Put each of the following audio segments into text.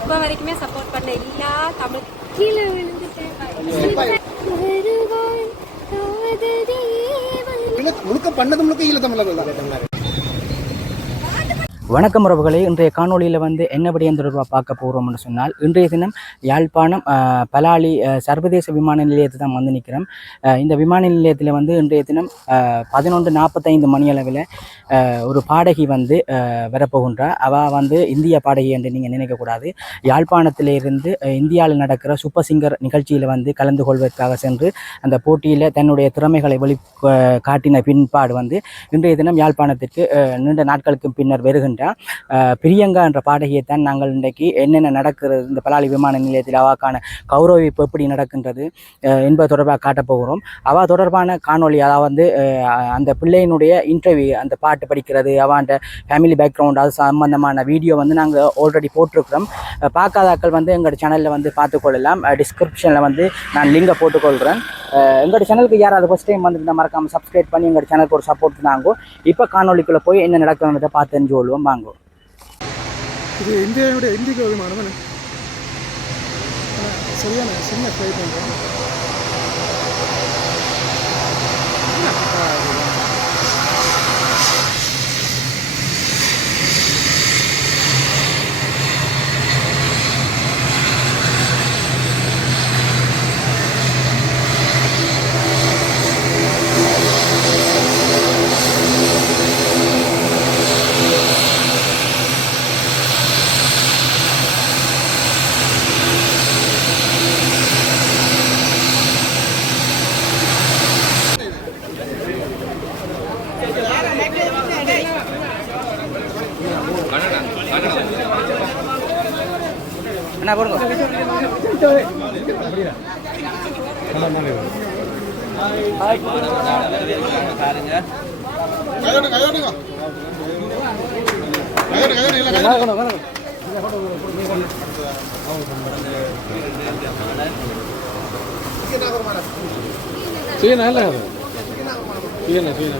இப்போ வரைக்குமே சப்போர்ட் பண்ண எல்லா தமிழ் கீழே விழுந்துட்டேன். முழுக்க- பண்ணது முழுக்க ஈழ தமிழர்கள் வணக்கம் உறவுகளே. இன்றைய காணொளியில் வந்து என்னபடி எந்த தொடர்பாக பார்க்க போகிறோம்னு சொன்னால் இன்றைய தினம் யாழ்ப்பாணம் பலாலி சர்வதேச விமான நிலையத்தை தான் வந்து நிற்கிறோம். இந்த விமான நிலையத்தில் வந்து இன்றைய தினம் பதினொன்று நாற்பத்தைந்து மணியளவில் ஒரு பாடகி வந்து வரப்போகின்றார் அவள் வந்து இந்திய பாடகி என்று நீங்கள் நினைக்கக்கூடாது யாழ்ப்பாணத்திலிருந்து இருந்து இந்தியாவில் நடக்கிற சூப்பர் சிங்கர் நிகழ்ச்சியில் வந்து கலந்து கொள்வதற்காக சென்று அந்த போட்டியில் தன்னுடைய திறமைகளை வெளி காட்டின பின்பாடு வந்து இன்றைய தினம் யாழ்ப்பாணத்திற்கு நீண்ட நாட்களுக்கு பின்னர் வருகின்ற அஹ், பிரியங்கா என்ற பாடகியை தான் நாங்கள் இன்றைக்கு என்னென்ன நடக்கிறது இந்த பலாலி விமான நிலையத்தில் அவாக்கான கௌரவிப்பு எப்படி நடக்கின்றது என்பது தொடர்பாக காட்டப் போகிறோம். அவ தொடர்பான காணொலி அதாவது வந்து அந்த பிள்ளையினுடைய இன்டர்வியூ அந்த பாட்டு படிக்கிறது அவாண்ட ஃபேமிலி பேக்ரவுண்ட் அது சம்பந்தமான வீடியோ வந்து நாங்கள் ஆல்ரெடி போட்டிருக்கிறோம். பார்க்காதாக்கள் வந்து எங்களோட சேனலில் வந்து பார்த்துக்கொள்ளலாம் டிஸ்கிரிப்ஷனில் வந்து நான் லிங்கை போட்டுக்கொள்கிறேன் எங்களோட சேனலுக்கு யாராவது ஃபஸ்ட் டைம் வந்து மறக்காமல் சப்ஸ்கிரைப் பண்ணி எங்களோட சேனலுக்கு ஒரு சப்போர்ட் தாங்கோ. இப்போ காணொலிக்குள்ளே போய் என்ன நடக்குதுன்றதை பார்த்து தெரிஞ்சு கொள்வோம். வாங்கோ. இது இந்தியாவுடைய இந்திக்கு விமானம் சரியான சின்ன ஃப்ளைட் பண்ணுறோம் கையோடு கையோடு இல்லை கையோடு சீனா இல்லை அது சீனா சீனா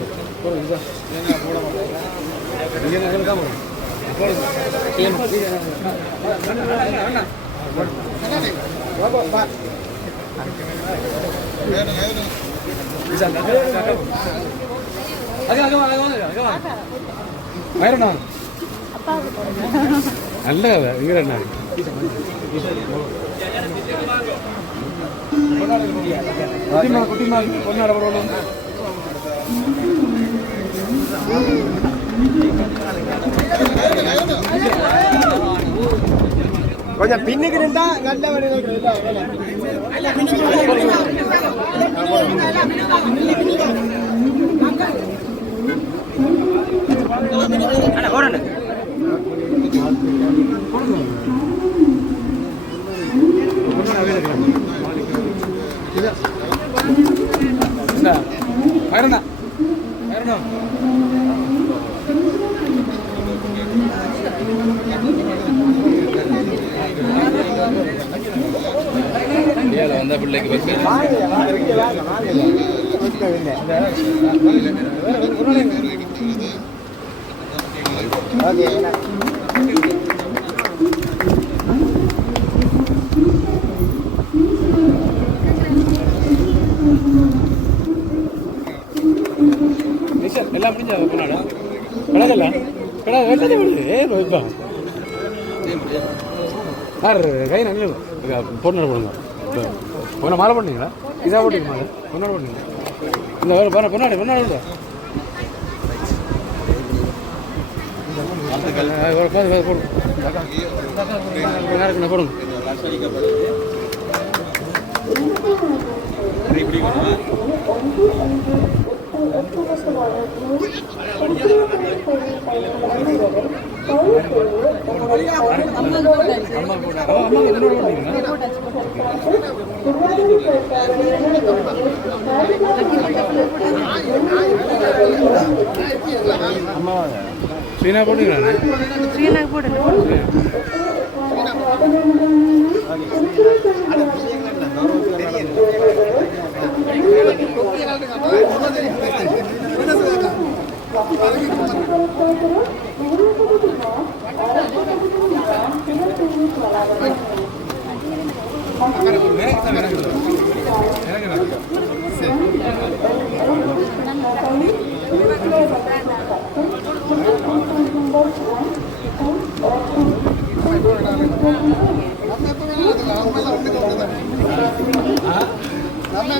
போடுங்க நல்ல கதை குட்டிமா குட்டிமா கொஞ்சம் பின்னுக்கு இருந்தா நல்ல போடுங்க என்ன மயிரண்ணா மயிரண்ணா ஏழை வந்த பிள்ளைக்கு பஸ் எல்லாம் முடிஞ்சா பொண்ணாடா கிடக்கல கிடா வெட்டது விடுது ஏ வைப்பா சார் கை நல்ல பொண்ணு போடுங்க பொண்ணை மாலை பண்ணீங்களா இதாக போட்டீங்க மாலை பொண்ணோட பண்ணீங்க இந்த வேறு பொண்ணாடி பொண்ணாடி இல்லை போடுங்க போடுங்க அம்மா சீனா போட்டுங்களா சீனா போடுங்க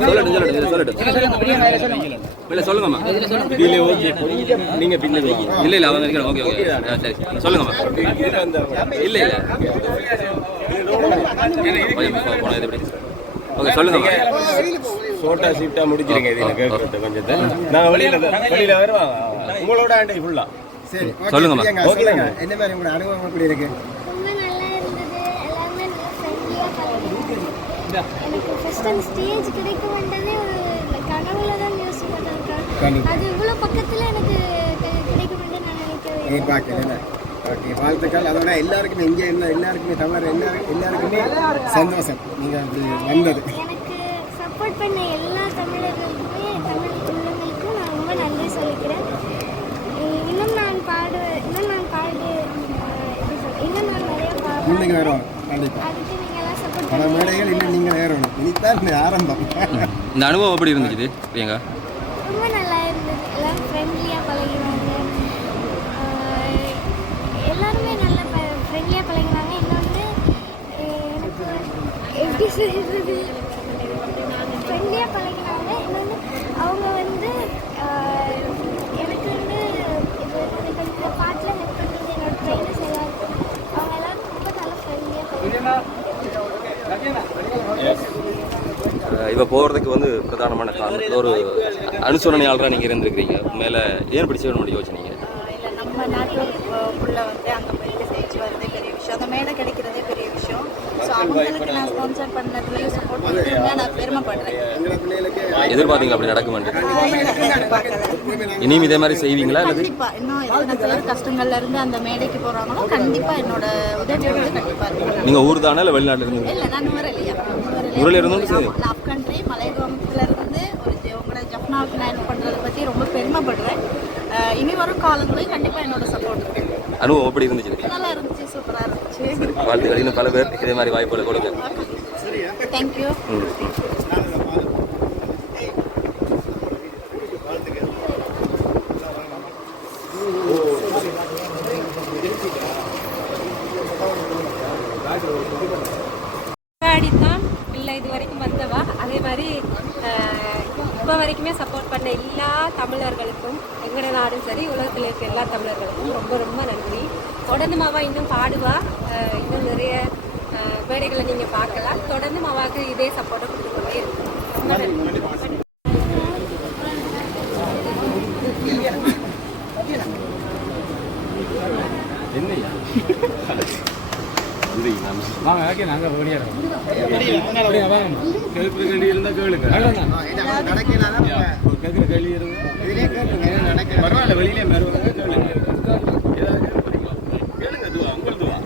சொல்லட்டும் சொல்லட்டும் இல்ல சொல்லுங்கம்மா நீங்க பின்னுக்கு இல்ல இல்ல அவங்க இருக்கிறாங்க ஓகே ஓகே சரி சொல்லுங்கம்மா இல்ல இல்ல ஓகே சொல்லுங்கம்மா. சோட்டா சீட்டா முடிச்சிருங்க இதுல கேட்கறது கொஞ்சத்தை நான் வெளியில தான்- வெளியில வருவாங்க உங்களோட ஆண்டை ஃபுல்லா சரி சொல்லுங்கம்மா. சொல்லுங்க என்ன மாதிரி உங்களோட அனுபவம் எப்படி இருக்கு ரொம்ப நல்லா இருந்தது எல்லாமே நல்லா ஃப்ரெண்ட்லியாக பழகினாங்க எனக்கு ஃபர்ஸ்ட் அந்த ஸ்டேஜ் கிடைக்க வேண்டதே ஒரு கனவுல தான் பண்ணிருக்கேன் கண்டிப்பா. அது இவ்வளோ பக்கத்தில் எனக்கு கிடைக்க வேண்டும் நான் நினைக்கவே இல்லை. எதிர்பார்க்கல ஓகே வாழ்த்துக்கள். அதோட எல்லாருக்குமே இங்கே இருந்த எல்லாருக்குமே தமிழர் எல்லாரும் எல்லாருக்குமே சந்தோஷம். நீங்கள் அப்படி வந்தது. எனக்கு சப்போர்ட் பண்ண எல்லா தமிழர்களுக்குமே தமிழ் உள்ளவங்களுக்கும் நான் ரொம்ப நன்றி சொல்லிக்கிறேன். இன்னும் நான் பாடு இன்னும் நான் பாடு? இன்னும் நான் நிறைய இன்னைக்கு பாடுவேன் வருவோம் கண்டிப்பாக அதுக்கு நீங்கள் எல்லாம் சப்போர்ட் பல மேடைகள் இன்னும் நீங்கள் ஏறணும். இனித்தான் இந்த ஆரம்பம். இந்த அனுபவம் எப்படி இருந்துச்சு பிரியங்கா? ரொம்ப நல்லா இருந்தது. எல்லாம் ஃப்ரெண்ட்லியாக பழகினாங்க. எல்லாருமே நல்ல ஃப்ரெண்ட்லியாக பழகினாங்க. இன்னொன்று எனக்கு எப்படி சொல்கிறது ஃப்ரெண்ட்லியாக பழகினாங்க. இன்னொன்று அவங்க வந்து எனக்கு வந்து பாட்டில் ஹெல்ப் பண்ணுறது என்னோட ட்ரைனர்ஸ் எல்லாரும் அவங்க எல்லாரும் ரொம்ப நல்ல ஃப்ரெண்ட்லியாக பழகினாங்க. இப்போ போகிறதுக்கு வந்து பிரதானமான காரணத்தில் ஒரு அனுசரணையாளராக நீங்கள் இருந்திருக்கிறீங்க. மேலே ஏன் பிடிச்ச வேணும் யோசிச்சீங்க நம்ம நாட்டு உள்ள வந்து அங்கே போயிட்டு ஸ்டேஜ் வரதே பெரிய விஷயம். அந்த மேலே கிடையாது அவங்களுக்கு நான் ஸ்பான்சர் பண்ணதுலையும் சப்போர்ட் பண்ணுறதுல நான் பெருமைப்படுறேன். எதிர்பார்த்தீங்க அப்படி எதிர்பார்க்கல இனியும் இதே மாதிரி செய்வீங்களா கண்டிப்பா. இன்னும் எத்தனை பேர் கஷ்டங்கள்ல இருந்து அந்த மேடைக்கு போறாங்களோ கண்டிப்பா என்னோட உதவி வந்து கண்டிப்பா இருக்கும். நீங்கள் ஊர் தானே இல்லை வெளிநாட்டில் இருந்து? இல்ல நான் நுவரெலியா நுவரெலியா இருந்தும் சரி. கண்ட்ரி மலையகத்துல இருந்து ஒரு உங்களோட ஜப்னாவுக்கு நான் என்ன பண்றதை பத்தி ரொம்ப பெருமைப்படுறேன். இனி வரும் காலங்களையும் கண்டிப்பா என்னோட சப்போர்ட் இருக்கு அனுபவம் எப்படி இருந்துச்சு? நல்லா இருந்துச்சு. வாழ்த்துக்கள். இன்னும் பல பேர் இதே மாதிரி வாய்ப்புகளை கொடுங்க. தேங்க்யூ ம் தான் இல்லை இது வரைக்கும் வந்தவா அதே மாதிரி இப்போ வரைக்குமே சப்போர்ட் பண்ண எல்லா தமிழர்களுக்கும் எங்கட நாடும் சரி உலகத்தில் இருக்க எல்லா தமிழர்களுக்கும் ரொம்ப ரொம்ப நன்றி. தொடர்ந்து மாவா இன்னும் பாடுவா. இன்னும் நிறைய மேடைகளை நீங்கள் பார்க்கலாம். தொடர்ந்து மாவாக்கு இதே சப்போர்ட்டை கொடுத்து கொண்டே இருக்கும் ரொம்ப நன்றி. வாங்க ஓகே நாங்கள் வெளியேறோம் கேட்குற கேள்வி இருந்தா கேளுங்க கேட்குற கேள்வி நடக்க பரவாயில்ல வெளியிலே வருவாங்க கேளுங்க ஏதாவது? கேளுங்க துவா உங்கள் துவா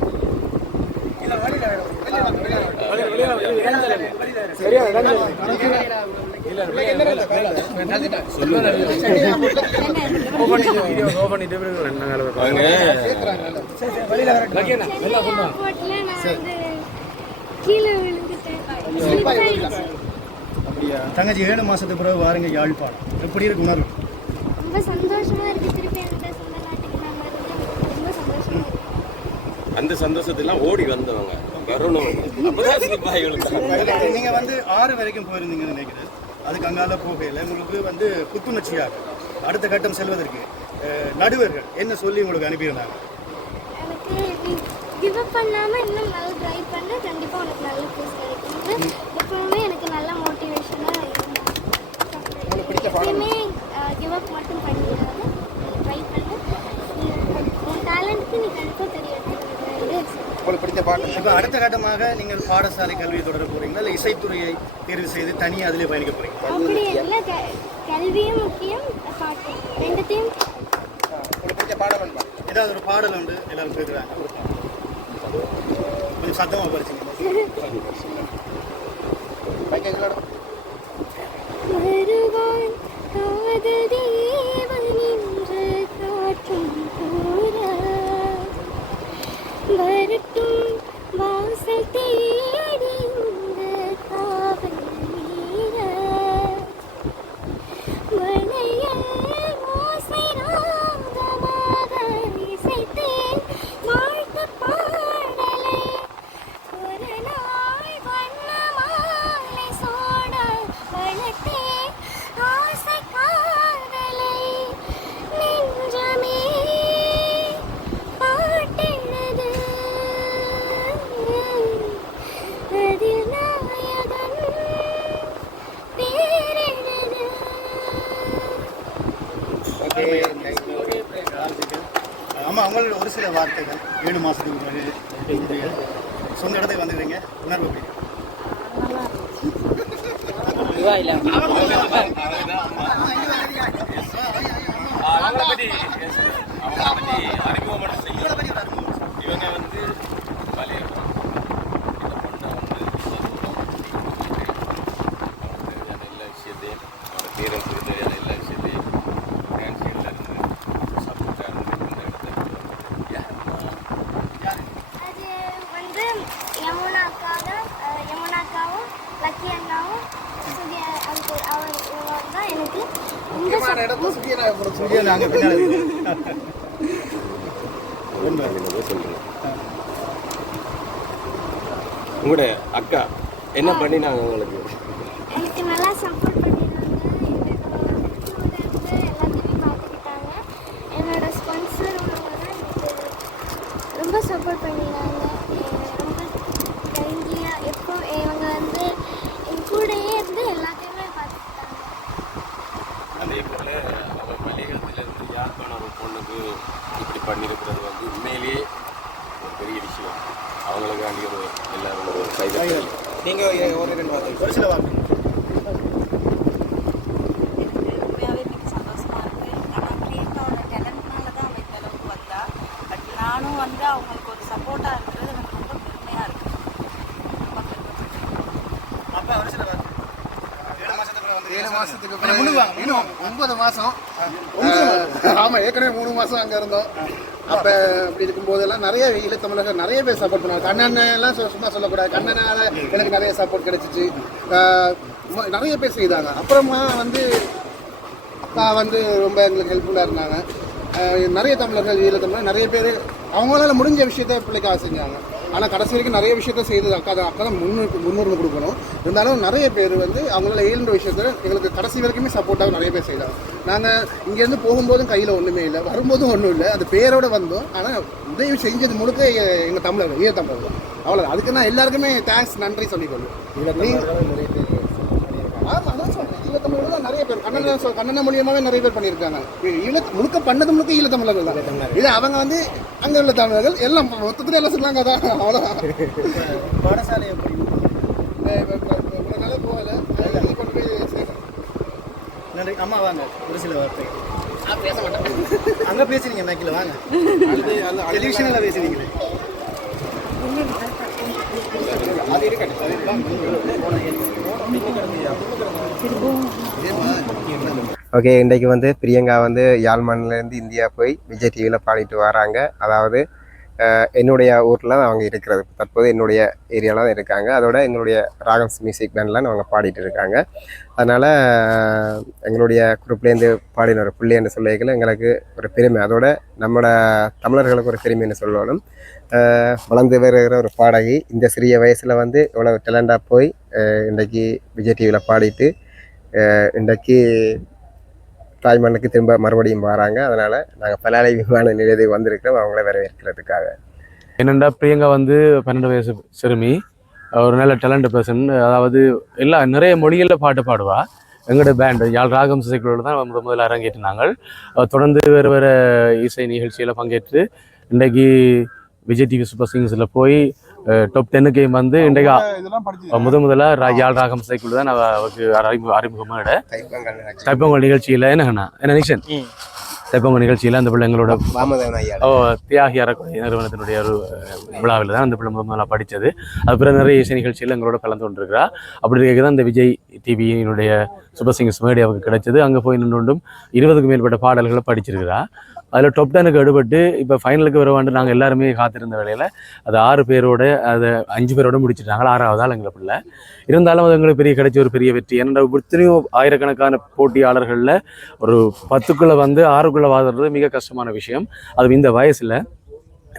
கீழே விழுந்துட்டேன் Slip ஆயிடுச்சு. தங்கச்சி ஏழு மாசத்துக்கு பிறகு வாருங்க யாழ்ப்பாணம். எப்படி இருக்கு உணர்வு? ரொம்ப சந்தோஷமா இருக்கு. திருப்பி அந்த சொந்த நாட்டுக்கு நான் வருது ரொம்ப சந்தோஷமா இருக்கு. அந்த சந்தோஷத்தெல்லாம் ஓடி வந்தவங்க. வரணும். நீங்க வந்து ஆறு வரைக்கும் போயிருந்தீங்கன்னு நினைக்கிறேன். அதுக்கு அங்கால போகையில் உங்களுக்கு வந்து புத்துணர்ச்சியாக அடுத்த கட்டம் செல்வதற்கு நடுவர்கள் என்ன சொல்லி உங்களுக்கு அனுப்பியிருந்தாங்க? பண்ண கண்டிப்பாக உனக்கு நல்ல ப்ரைஸ் கிடைக்கும். எப்பவுமே எனக்கு நல்ல மோட்டிவேஷனாக எப்பயுமே கிவ் அப் மட்டும் பண்ணிடாத. ட்ரை பண்ணு. உன் டேலண்ட்க்கு நீ கண்டிப்பாக தெரிய இப்போ அடுத்த கட்டமாக நீங்கள் பாடசாலை கல்வியை தொடர போறீங்களா? இல்லை இசைத்துறையை தேர்வு செய்து தனியாக அதிலே பயணிக்க போறீங்க அப்படி இல்லை. கல்வியும் முக்கியம் பாட்டு ரெண்டுத்தையும் ஏதாவது ஒரு பாடல் உண்டு எல்லாரும் கேட்குறாங்க கொஞ்சம் சத்தமாக படிச்சுங்க வருவான் காதல் தேவன் என்று காற்றும் கூற நம்ம அவங்கள ஒரு சில வார்த்தைகள். ஏழு மாதத்துக்கு முன்னாடி சொந்த இடத்துக்கு வந்துக்கிறீங்க. உணர்வு எப்படி? அவங்கள இவங்க வந்து பழைய இந்த பொண்ணை வந்து தேவையான எல்லா விஷயத்தையும் அவரோட பேரண்ட்ஸுக்கு தேவையான எல்லா விஷயத்தையும் ஃபினான்ஷியலில் இருந்து சப்போர்ட்டாக இருந்து இந்த இடத்துல அது வந்து யமுனாக்காவும் அஹ், யமுனாக்காவும் லக்கி அண்ணாவும் சுதி அந்த அவர் இவங்க தான் எனக்கு இந்த support- சுடியா நாங்கள் பின்னாடி சொல்கிறேன் உங்களோட அக்கா என்ன பண்ணினாங்க உங்களுக்கு எனக்கு நல்லா சப்போர்ட் பண்ணினாங்க எனக்கு எல்லாத்தையுமே பார்த்துக்கிட்டாங்க என்னோட ஸ்பான்சர் உள்ளவங்க தான் எனக்கு ரொம்ப சப்போர்ட் பண்ணினாங்க எ- ரொம்ப ஃப்ரெண்ட்லியாக எப்போ இவங்க வந்து என் கூடயே இருந்து எல்லாத்தையுமே பார்த்துக்கிட்டாங்க அதே போல் அவள் மலையகத்திலேருந்து யாழ்ப்பாணம் ஒரு பொண்ணுக்கு இப்படி பண்ணியிருக்கிறது வந்து உண்மையிலேயே ஒரு பெரிய விஷயம் அவங்களுக்காண்டி ஒரு எல்லாரும் ஒரு கைதட்டல் ஒரு சில வார்த்தை எனக்கு உண்மையாகவே மிக சந்தோஷமா இருக்கு ஆனால் பிரியங்காவோட டேலண்ட்னால தான் அவள் இந்த அளவுக்கு வந்தா பட் நானும் வந்து அவங்களுக்கு ஒரு சப்போர்ட்டாக இருக்கிறது எனக்கு ரொம்ப பெருமையாக இருக்கு ரொம்ப பெருமை அப்பா ஒரு சில வார்த்தை ஏழு மாசத்துக்கு பிறகு வந்து ஏழு மாசத்துக்கு கொஞ்சம் முன்னுக்கு வாங்க, முன்னுக்கு வாங்க. ஒன்பது மாதம் ஆமாம் ஏற்கனவே மூணு மாதம் அங்கே இருந்தோம். அப்போ அப்படி இருக்கும்போதெல்லாம் நிறைய ஈழத்தமிழர்கள் நிறைய பேர் சப்போர்ட் பண்ணுவாங்க. கண்ணன் சும்மா சொல்லக்கூடாது. கண்ணனால் எனக்கு நிறைய சப்போர்ட் கிடைச்சிச்சு. நிறைய பேர் செய்தாங்க. அப்புறமா வந்து அப்பா வந்து ரொம்ப எங்களுக்கு ஹெல்ப்ஃபுல்லாக இருந்தாங்க. நிறைய தமிழர்கள் ஈழத்தமிழர் நிறைய பேர் அவங்களால முடிஞ்ச விஷயத்த பிள்ளைக்காக செஞ்சாங்க. ஆனால் கடைசி வரைக்கும் நிறைய விஷயத்த செய்தது அக்கா தான். அக்கா தான் முன்னு முன்னுரிமை கொடுக்கணும். இருந்தாலும் நிறைய பேர் வந்து அவங்களால இயல்ன்ற விஷயத்த எங்களுக்கு கடைசி வரைக்குமே சப்போர்ட்டாக நிறைய பேர் செய்தாங்க. நாங்கள் இங்கேருந்து போகும்போதும் கையில் ஒன்றுமே இல்லை வரும்போதும் ஒன்றும் இல்லை. அந்த பேரோட வந்தோம். ஆனால் உதவி செஞ்சது முழுக்க எங்கள் தமிழர்கள் ஈழத்தமிழர்கள் அவ்வளோ அதுக்கு நான் எல்லாருக்குமே தேங்க்ஸ் நன்றி சொல்லிக்கொள்ளும் நீங்க- ஆமா அதான் ஈழத்தமிழர்கள் தான் நிறைய பேர். கண்ணன கண்ணன மூலியமாவே நிறைய பேர் பண்ணியிருக்காங்க. ஈழ முழுக்க பண்ணது முழுக்க ஈழத்தமிழர்கள் தான். இது அவங்க வந்து அங்க உள்ள தமிழர்கள். எல்லாம் மொத்தத்துல எல்லாம் சொன்னாங்க அதான். அவ்வளோதான் பாடசாலை எப்படி? போகல. அது கொண்டு போய் நன்றி. அம்மா வாங்க. ஒரு சில வார்த்தை. அங்க பேசுறீங்க மைக்கில் வாங்க. டெலிவிஷன்ல பேசுறீங்களே. ஓகே இன்றைக்கு வந்து பிரியங்கா வந்து யாழ்மண்ணிலேருந்து இந்தியா போய் விஜய் டிவியில் பாடிட்டு வராங்க. அதாவது என்னுடைய ஊரில் தான் அவங்க இருக்கிறது. தற்போது என்னுடைய ஏரியாவில் தான் இருக்காங்க. அதோட எங்களுடைய ராகம்ஸ் மியூசிக் பேண்டில் அவங்க பாடிட்டு இருக்காங்க. அதனால் எங்களுடைய குரூப்லேருந்து பாடின ஒரு பிள்ளைன்னு சொல்லிக்கல எங்களுக்கு ஒரு பெருமை. அதோட நம்மளோட தமிழர்களுக்கு ஒரு பெருமைன்னு சொல்லணும். வளர்ந்து வருகிற ஒரு பாடகி இந்த சிறிய வயசில் வந்து இவ்வளோ டேலண்டாக போய் இன்றைக்கி விஜய் டிவியில் பாடிட்டு இன்றைக்கி தாய் மண்ணுக்கு திரும்ப மறுபடியும் வராங்க. அதனால் நாங்கள் பலாலை விமான நிலையத்துக்கு வந்திருக்கிறோம். அவங்கள வரவேற்கிறதுக்காக. என்னென்னா பிரியங்கா வந்து பன்னெண்டு வயசு சிறுமி. ஒரு நல்ல டேலண்ட் பர்சன் அதாவது எல்லா நிறைய மொழிகளில் பாட்டு பாடுவா. எங்களோட பேண்டு யாழ் ராகம் இசைக்குழுவில் தான் முதல் முதல்ல அரங்கேற்று நாங்கள் தொடர்ந்து வேறு வேறு இசை நிகழ்ச்சியில் பங்கேற்று இன்றைக்கு விஜய் டிவி சூப்பர் சிங்கர்ஸில் போய் டாப் டென்னுக்கு வந்து இன்றைக்கு இதெல்லாம் படிச்சு அவ முத முதல்ல ரா- யாழ் ராகம் இசைக்குழு தான் அவ- அவருக்கு அறிமுக அறிமுகமாக. தைப்பொங்கல் நிகழ்ச்சியில் என்னங்கண்ணா என்ன நிக்ஷன் தைப்பொங்கல் நிகழ்ச்சியில் அந்த பிள்ளை எங்களோட வாமதேவன் ஐயா. ஓ தியாகி அறக்குறை நிறுவனத்தினுடைய ஒரு விழாவில் தான் அந்த பிள்ளை முதல் முதலாக படித்தது அது பிறகு நிறைய இசை நிகழ்ச்சியில் எங்களோட கலந்து கொண்டிருக்கிறா. அப்படி இருக்க தான் இந்த விஜய் டிவியினுடைய சூப்பர் சிங்கர்ஸ் மேடி அவருக்கு கிடைச்சது. அங்கே போய் நின்றுண்டும் இருபதுக்கு மேற்பட்ட பாடல்களை படிச்சிருக்கிறா. அதில் டாப் டெனுக்கு அடுபட்டு இப்போ ஃபைனலுக்கு வரவாண்டு நாங்கள் எல்லாருமே காத்திருந்த வேலையில் அது ஆறு பேரோட அதை அஞ்சு பேரோட முடிச்சிட்டாங்க. ஆறாவது ஆள் எங்களை பிள்ளை. இருந்தாலும் அது எங்களுக்கு பெரிய கிடைச்ச ஒரு பெரிய வெற்றி. ஏன்னா எத்தனையோ ஆயிரக்கணக்கான போட்டியாளர்களில் ஒரு பத்துக்குள்ளே வந்து ஆறுக்குள்ளே வாதுறது மிக கஷ்டமான விஷயம். அது இந்த வயசில்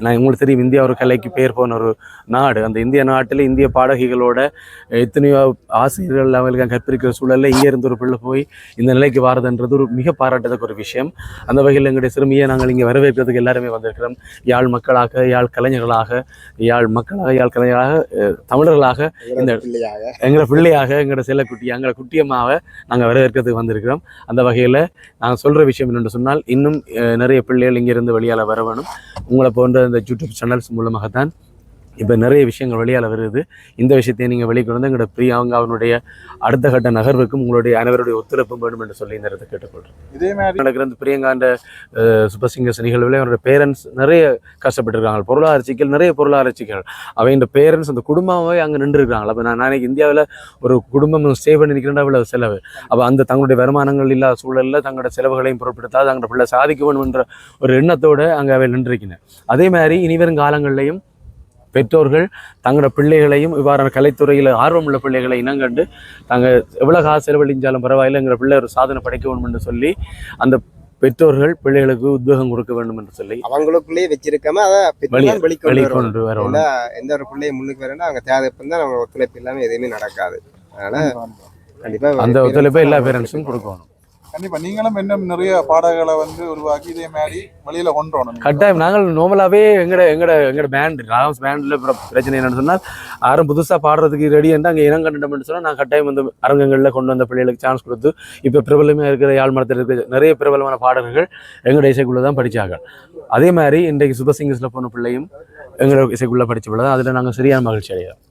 நான் உங்களுக்கு தெரியும் இந்தியா ஒரு கலைக்கு பேர் போன ஒரு நாடு. அந்த இந்திய நாட்டில் இந்திய பாடகிகளோட எத்தனையோ ஆசிரியர்கள் அவங்களுக்கு கற்பிக்கிற சூழலில் இங்கே இருந்து ஒரு பிள்ளை போய் இந்த நிலைக்கு வாரதுன்றது ஒரு மிக பாராட்டத்தக்க ஒரு விஷயம். அந்த வகையில் எங்களுடைய சிறுமியை நாங்கள் இங்கே வரவேற்கிறதுக்கு எல்லாருமே வந்திருக்கிறோம். யாழ் மக்களாக யாழ் கலைஞர்களாக யாழ் மக்களாக யாழ் கலைஞர்களாக தமிழர்களாக இந்த பிள்ளையாக. எங்களை பிள்ளையாக எங்களோட செல்லக்குட்டி எங்களை குட்டியம்மாவை நாங்கள் வரவேற்கிறதுக்கு வந்திருக்கிறோம். அந்த வகையில் நாங்கள் சொல்கிற விஷயம் என்னென்று சொன்னால் இன்னும் நிறைய பிள்ளைகள் இங்கிருந்து வெளியால் வர வேணும். உங்களை போன்ற இந்த யூடியூப் சேனல்ஸ் மூலமாக தான் இப்போ நிறைய விஷயங்கள் வெளியால் வருது. இந்த விஷயத்தை நீங்கள் வெளிக்கொண்டு எங்களோட பிரியாங்க அவனுடைய அடுத்த கட்ட நகர்வுக்கும் உங்களுடைய அனைவருடைய ஒத்துழைப்பும் வேணும் என்று சொல்லி இந்த இடத்தை கேட்டுக்கொள்கிறேன் இதே மாதிரி நடக்கிற இந்த பிரியங்காண்ட சூப்பர் சிங்கர்ஸ் நிகழ்வில் அவருடைய பேரண்ட்ஸ் நிறைய கஷ்டப்பட்டிருக்காங்க. பொருளாதார சிக்கல் நிறைய பொருளாதார சிக்கல். அவங்க பேரண்ட்ஸ் அந்த குடும்பமாகவே அங்கே நின்றுருக்காங்க. அப்போ நான் நாளைக்கு இந்தியாவில் ஒரு குடும்பம் ஸ்டே பண்ணி நிற்கிறேன் அவ்வளவு செலவு. அப்போ அந்த தங்களுடைய வருமானங்கள் இல்லாத சூழலில் தங்களோட செலவுகளையும் பொருட்படுத்தாது தங்களோட பிள்ளை சாதிக்க வேணும் என்ற ஒரு எண்ணத்தோடு அங்கே அவை நின்றிருக்கின்றன அதே மாதிரி இனிவரும் காலங்களிலையும் பெற்றோர்கள் தங்களோட பிள்ளைகளையும் இவ்வாறான கலைத்துறையில் ஆர்வமுள்ள பிள்ளைகளை இனங்கண்டு தாங்கள் எவ்வளோ காசு செலவழிஞ்சாலும் பரவாயில்லை எங்கள் பிள்ளை ஒரு சாதனை படைக்க வேண்டும் என்று சொல்லி அந்த பெற்றோர்கள் பிள்ளைகளுக்கு உத்வேகம் கொடுக்க வேண்டும் என்று சொல்லி அவங்களுக்குள்ளேயே வச்சிருக்காம அதை வெளிக்கொண்டு எந்த ஒரு பிள்ளையை முன்னுக்கு வரணும் அவங்க தேவைப்பு தான் அவங்க ஒத்துழைப்பு இல்லாமல் எதுவுமே நடக்காது. அதனால கண்டிப்பா அந்த ஒத்துழைப்பை எல்லா பேரண்ட்ஸும் கொடுக்கணும். கண்டிப்பா. நீங்களும் இன்னும் நிறைய பாடல்களை வந்து உருவாக்கி இதே மாதிரி வெளியில கொண்டு வரணும். கட்டாயம். நாங்கள் நார்மலாகவே எங்கட எங்கட எங்கட பேண்ட் ராம்ஸ் பேண்டில் பிரச்சனை என்னன்னு சொன்னால் யாரும் புதுசாக பாடுறதுக்கு ரெடி என்று அங்கே இனம் கண்டுட்டோம்னு சொன்னால் நான் கட்டாயம் வந்து அரங்கங்களில் கொண்டு வந்த பிள்ளைகளுக்கு சான்ஸ் கொடுத்து இப்போ பிரபலமாக இருக்கிற யாழ்மரத்தில் இருக்கிற நிறைய பிரபலமான பாடல்கள் எங்களோட இசைக்குள்ளே தான் படித்தாங்க அதே மாதிரி இன்றைக்கு சுபசிங்கர்ஸில் போன பிள்ளையும் எங்களோட இசைக்குள்ளே படித்த பிள்ளை தான் அதில் நாங்கள் சரியான மகிழ்ச்சி அடையோம்